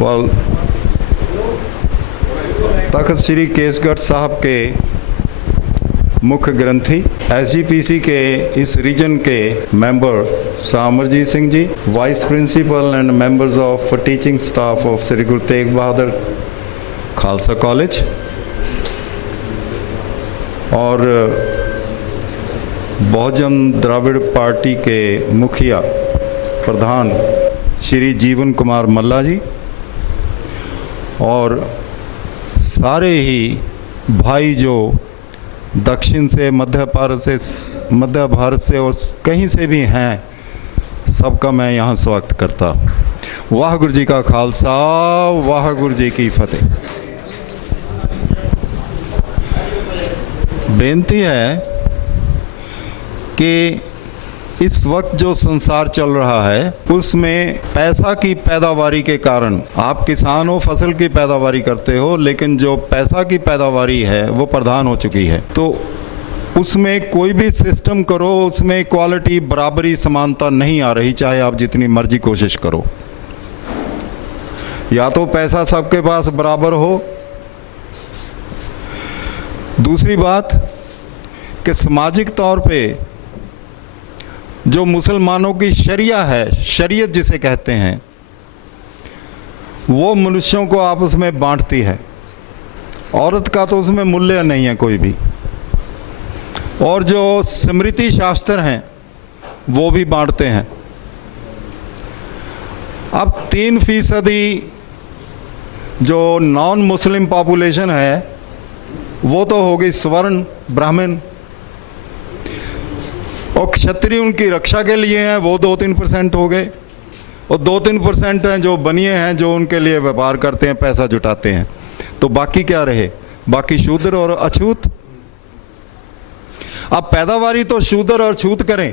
वाल तख्त श्री केसगढ़ साहब के मुख्य ग्रंथी एसजीपीसी के इस रीजन के member Shah Amarjit Singh ji, vice principal and members of teaching staff of Shri Guru Tegh Bahadur Khalsa college, और बहुजन द्राविड़ पार्टी के मुखिया प्रधान श्री जीवन कुमार मल्ला जी, और सारे ही भाई जो दक्षिण से, मध्य भारत से और कहीं से भी हैं, सबका मैं यहाँ स्वागत करता हूँ। वाहगुरु जी का खालसा, वाहगुरु जी की फतेह। बेनती है कि इस वक्त जो संसार चल रहा है उसमें पैसा की पैदावारी के कारण, आप किसान हो, फसल की पैदावारी करते हो, लेकिन जो पैसा की पैदावारी है वो प्रधान हो चुकी है। तो उसमें कोई भी सिस्टम करो, उसमें क्वालिटी, बराबरी, समानता नहीं आ रही, चाहे आप जितनी मर्जी कोशिश करो। या तो पैसा सबके पास बराबर हो, दूसरी बात कि सामाजिक तौर पे जो मुसलमानों की शरिया है, शरीयत जिसे कहते हैं, वो मनुष्यों को आपस में बांटती है। औरत का तो उसमें मूल्य नहीं है कोई भी। और जो स्मृति शास्त्र हैं वो भी बांटते हैं। अब 3% जो नॉन मुस्लिम पॉपुलेशन है वो तो हो गई स्वर्ण ब्राह्मण, और क्षत्रिय उनकी रक्षा के लिए हैं, वो 2-3% हो गए, और 2-3% हैं जो बनिए हैं, जो उनके लिए व्यापार करते हैं, पैसा जुटाते हैं। तो बाकी क्या रहे? बाकी शूद्र और अछूत। अब पैदावारी तो शूद्र और छूत करें,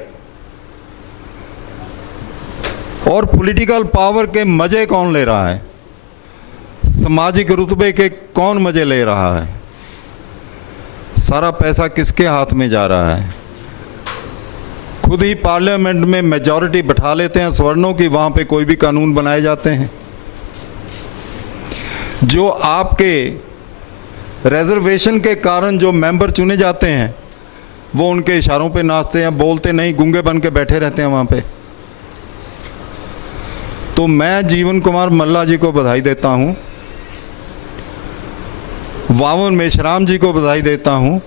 और पॉलिटिकल पावर के मजे कौन ले रहा है? सामाजिक रुतबे के कौन मजे ले रहा है? सारा पैसा किसके हाथ में जा रहा है? खुद ही पार्लियामेंट में मेजॉरिटी बैठा लेते हैं सवर्णों की, वहाँ पे कोई भी कानून बनाए जाते हैं। जो आपके रिजर्वेशन के कारण जो मेंबर चुने जाते हैं वो उनके इशारों पे नाचते हैं, बोलते नहीं, गूंगे बन के बैठे रहते हैं वहाँ पे। तो मैं जीवन कुमार मल्ला जी को बधाई देता हूँ, वावन मेश्राम जी को बधाई देता हूँ।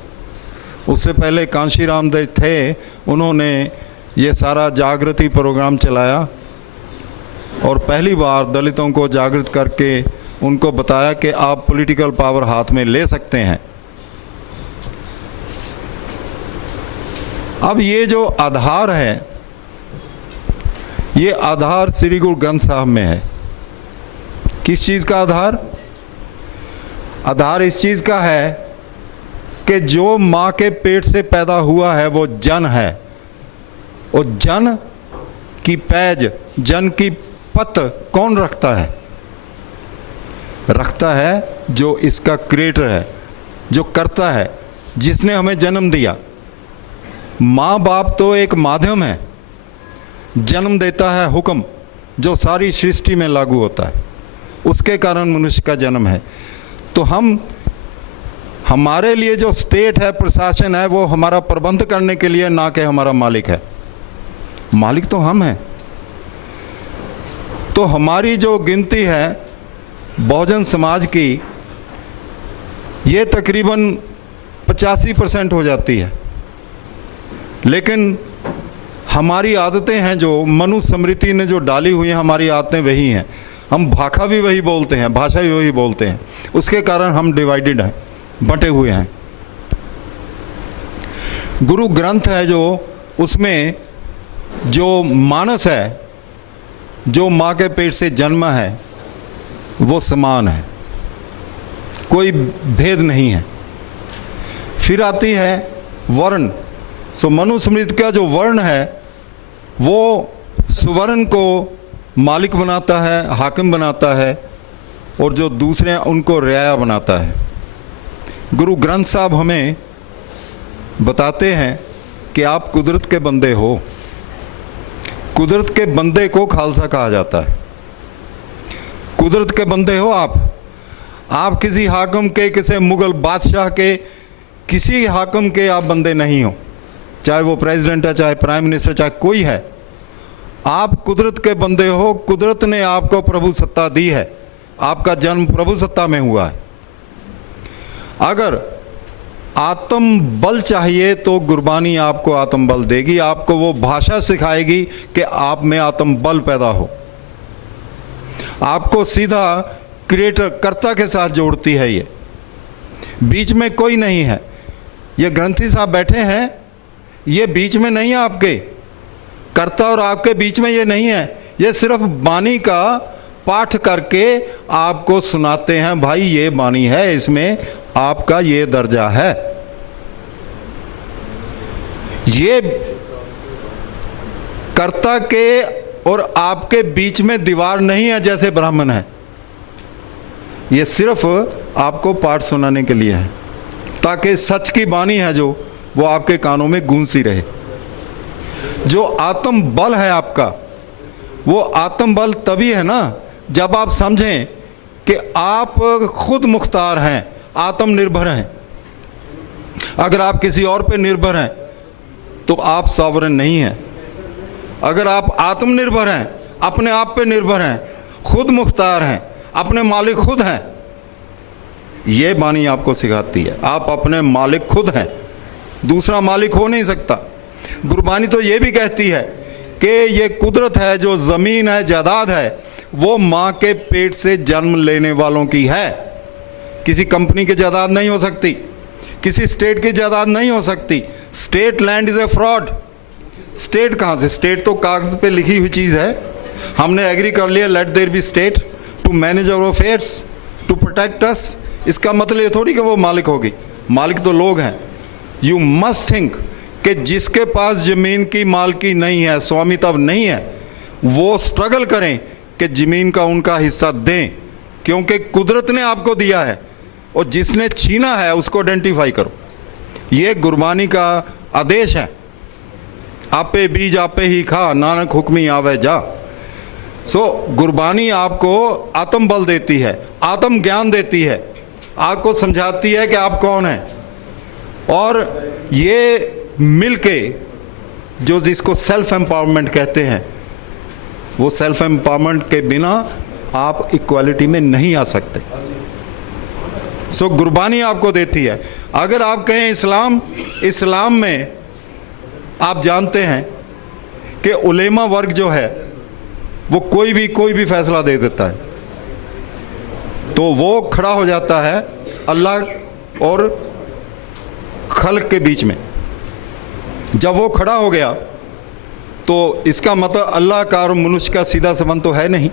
उससे पहले कांशीराम देव थे, उन्होंने ये सारा जागृति प्रोग्राम चलाया और पहली बार दलितों को जागृत करके उनको बताया कि आप पॉलिटिकल पावर हाथ में ले सकते हैं। अब ये जो आधार है, ये आधार श्री गुरु ग्रंथ साहब में है। किस चीज़ का आधार? आधार इस चीज़ का है कि जो माँ के पेट से पैदा हुआ है वो जन है, और जन की पैज, जन की पत कौन रखता है? रखता है जो इसका क्रिएटर है, जो करता है, जिसने हमें जन्म दिया। माँ बाप तो एक माध्यम है, जन्म देता है हुक्म जो सारी सृष्टि में लागू होता है, उसके कारण मनुष्य का जन्म है। तो हमारे लिए जो स्टेट है, प्रशासन है, वो हमारा प्रबंध करने के लिए, ना कि हमारा मालिक है। मालिक तो हम हैं। तो हमारी जो गिनती है बहुजन समाज की, ये तकरीबन 85% हो जाती है। लेकिन हमारी आदतें हैं जो मनुस्मृति ने जो डाली हुई हैं, हमारी आदतें वही हैं। हम भाषा भी वही बोलते हैं, भाषा भी वही बोलते हैं, उसके कारण हम डिवाइडेड हैं, बंटे हुए हैं। गुरु ग्रंथ है जो, उसमें जो मानस है, जो माँ के पेट से जन्म है, वो समान है, कोई भेद नहीं है। फिर आती है वर्ण। सो मनुस्मृति का जो वर्ण है वो सुवर्ण को मालिक बनाता है, हाकिम बनाता है, और जो दूसरे हैं उनको रियाया बनाता है। गुरु ग्रंथ साहब हमें बताते हैं कि आप कुदरत के बंदे हो। कुदरत के बंदे को खालसा कहा जाता है। कुदरत के बंदे हो आप किसी हाकिम के, किसी मुगल बादशाह के, किसी हाकिम के आप बंदे नहीं हो, चाहे वो प्रेसिडेंट है, चाहे प्राइम मिनिस्टर, चाहे कोई है। आप कुदरत के बंदे हो। कुदरत ने आपको प्रभु सत्ता दी है, आपका जन्म प्रभु सत्ता में हुआ है। अगर आत्म बल चाहिए तो गुरबानी आपको आत्म बल देगी, आपको वो भाषा सिखाएगी कि आप में आत्म बल पैदा हो, आपको सीधा क्रिएटर कर्ता के साथ जोड़ती है। ये बीच में कोई नहीं है। ये ग्रंथी साहब बैठे हैं, ये बीच में नहीं है, आपके कर्ता और आपके बीच में ये नहीं है। ये सिर्फ बानी का पाठ करके आपको सुनाते हैं, भाई ये बानी है, इसमें आपका ये दर्जा है। ये कर्ता के और आपके बीच में दीवार नहीं है जैसे ब्राह्मण है। ये सिर्फ आपको पाठ सुनाने के लिए है, ताकि सच की बानी है जो वो आपके कानों में गूंजती रहे। जो आत्म बल है आपका, वो आत्म बल तभी है ना जब आप समझें कि आप खुद मुख्तार हैं, आत्मनिर्भर हैं। अगर आप किसी और पे निर्भर हैं तो आप सॉवरेन नहीं हैं। अगर आप आत्मनिर्भर हैं, अपने आप पे निर्भर हैं, खुद मुख्तार हैं, अपने मालिक खुद हैं, ये बानी आपको सिखाती है आप अपने मालिक खुद हैं, दूसरा मालिक हो नहीं सकता। गुरबानी तो ये भी कहती है कि ये कुदरत है, जो ज़मीन है, जायदाद है, वो माँ के पेट से जन्म लेने वालों की है। किसी कंपनी की जायदाद नहीं हो सकती, किसी स्टेट की जायदाद नहीं हो सकती। State land is a fraud. State कहाँ से? स्टेट तो कागज़ पे लिखी हुई चीज़ है। हमने एग्री कर लिया, let there be state to manage our affairs, to protect us. इसका मतलब ये थोड़ी कि वो मालिक होगी, मालिक तो लोग हैं। यू मस्ट थिंक कि जिसके पास ज़मीन की मालकी नहीं है, स्वामित्व नहीं है, वो स्ट्रगल करें कि ज़मीन का उनका हिस्सा दें, क्योंकि कुदरत ने आपको दिया है और जिसने छीना है उसको आइडेंटिफाई करो। ये गुरबानी का आदेश है। आपे बीज आपे ही खा, नानक हुक्मी आवे जा। गुरबानी आपको आत्म बल देती है, आत्म ज्ञान देती है, आपको समझाती है कि आप कौन हैं। और ये मिलके जो जिसको सेल्फ एम्पावरमेंट कहते हैं, वो सेल्फ एम्पावरमेंट के बिना आप इक्वालिटी में नहीं आ सकते। गुरबानी आपको देती है। अगर आप कहें इस्लाम में आप जानते हैं कि उलेमा वर्ग जो है वो कोई भी फैसला दे देता है, तो वो खड़ा हो जाता है अल्लाह और खल्क के बीच में। जब वो खड़ा हो गया तो इसका मतलब अल्लाह का और मनुष्य का सीधा संबंध तो है नहीं।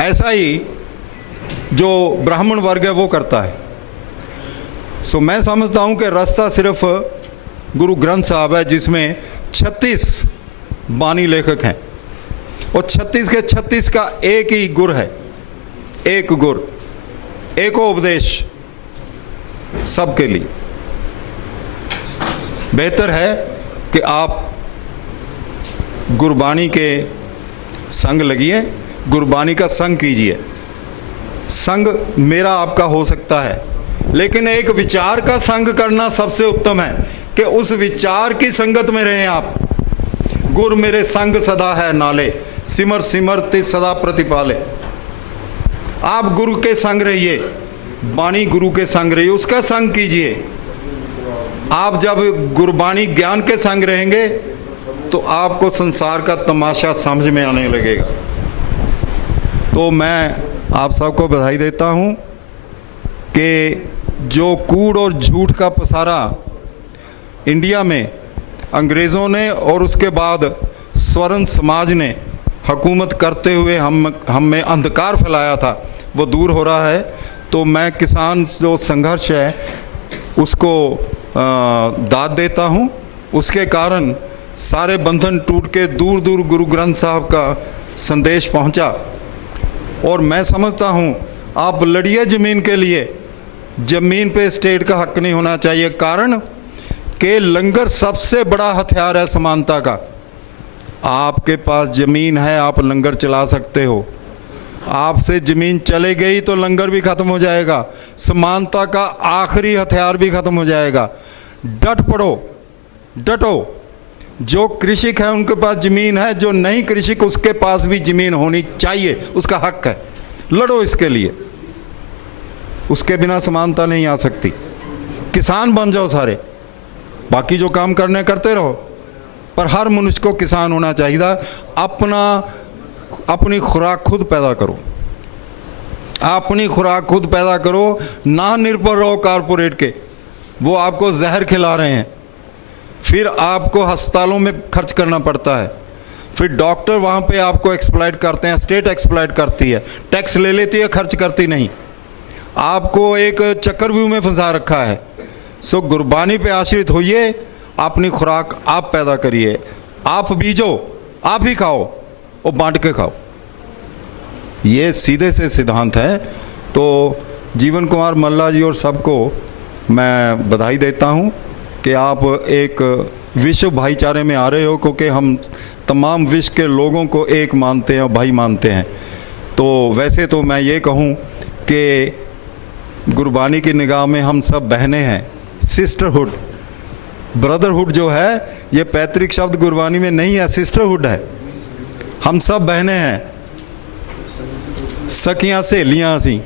ऐसा ही जो ब्राह्मण वर्ग है वो करता है। मैं समझता हूँ कि रास्ता सिर्फ गुरु ग्रंथ साहब है, जिसमें 36 बानी लेखक हैं और 36 के 36 का एक ही गुर है, एक गुर, एको उपदेश सबके लिए। बेहतर है कि आप गुरबानी के संग लगिए, गुरबानी का संग कीजिए। संग मेरा आपका हो सकता है, लेकिन एक विचार का संग करना सबसे उत्तम है कि उस विचार की संगत में रहें आप। गुर मेरे संग सदा है नाले, सिमर सिमर तिस सदा प्रतिपाले। आप गुरु के संग रहिए, बाणी गुरु के संग रहिए, उसका संग कीजिए। आप जब गुरबानी ज्ञान के संग रहेंगे तो आपको संसार का तमाशा समझ में आने लगेगा। तो मैं आप सबको बधाई देता हूँ कि जो कूड़ और झूठ का पसारा इंडिया में अंग्रेज़ों ने और उसके बाद स्वर्ण समाज ने हुकूमत करते हुए हम में अंधकार फैलाया था, वो दूर हो रहा है। तो मैं किसान जो संघर्ष है उसको दाद देता हूँ। उसके कारण सारे बंधन टूट के दूर दूर गुरु ग्रंथ साहब का संदेश पहुँचा। और मैं समझता हूँ आप लड़िए ज़मीन के लिए, ज़मीन पे स्टेट का हक नहीं होना चाहिए। कारण कि लंगर सबसे बड़ा हथियार है समानता का। आपके पास ज़मीन है, आप लंगर चला सकते हो। आपसे ज़मीन चले गई तो लंगर भी ख़त्म हो जाएगा, समानता का आखिरी हथियार भी ख़त्म हो जाएगा। डट पड़ो, डटो। जो कृषक है उनके पास ज़मीन है, जो नहीं कृषक उसके पास भी ज़मीन होनी चाहिए, उसका हक है। लड़ो इसके लिए, उसके बिना समानता नहीं आ सकती। किसान बन जाओ सारे, बाकी जो काम करने करते रहो, पर हर मनुष्य को किसान होना चाहिए। अपनी खुराक खुद पैदा करो, अपनी खुराक खुद पैदा करो, ना निर्भर रहो कारपोरेट के, वो आपको जहर खिला रहे हैं। फिर आपको अस्पतालों में खर्च करना पड़ता है, फिर डॉक्टर वहाँ पे आपको एक्सप्लॉइट करते हैं, स्टेट एक्सप्लॉइट करती है, टैक्स ले लेती है, खर्च करती नहीं, आपको एक चक्रव्यूह में फंसा रखा है। सो गुरबानी पे आश्रित होइए, अपनी खुराक आप पैदा करिए, आप बीजो, आप ही खाओ और बांट के खाओ। ये सीधे से सिद्धांत है। तो जीवन कुमार मल्ला जी और सबको मैं बधाई देता हूँ कि आप एक विश्व भाईचारे में आ रहे हो, क्योंकि हम तमाम विश्व के लोगों को एक मानते हैं और भाई मानते हैं। तो वैसे तो मैं ये कहूँ कि गुरबानी की निगाह में हम सब बहनें हैं। सिस्टरहुड, ब्रदरहुड जो है ये पैतृक शब्द गुरबानी में नहीं है, सिस्टरहुड है। हम सब बहनें हैं, सखियां सहेलियां सी,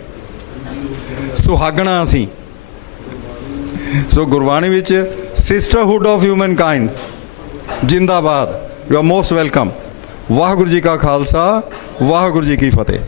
सुहागणा सी। सो गुरबानी विच सिस्टरहुड ऑफ ह्यूमन काइंड जिंदाबाद। You are most welcome. Waheguru ji का खालसा, वाहगुरु जी की फतेह।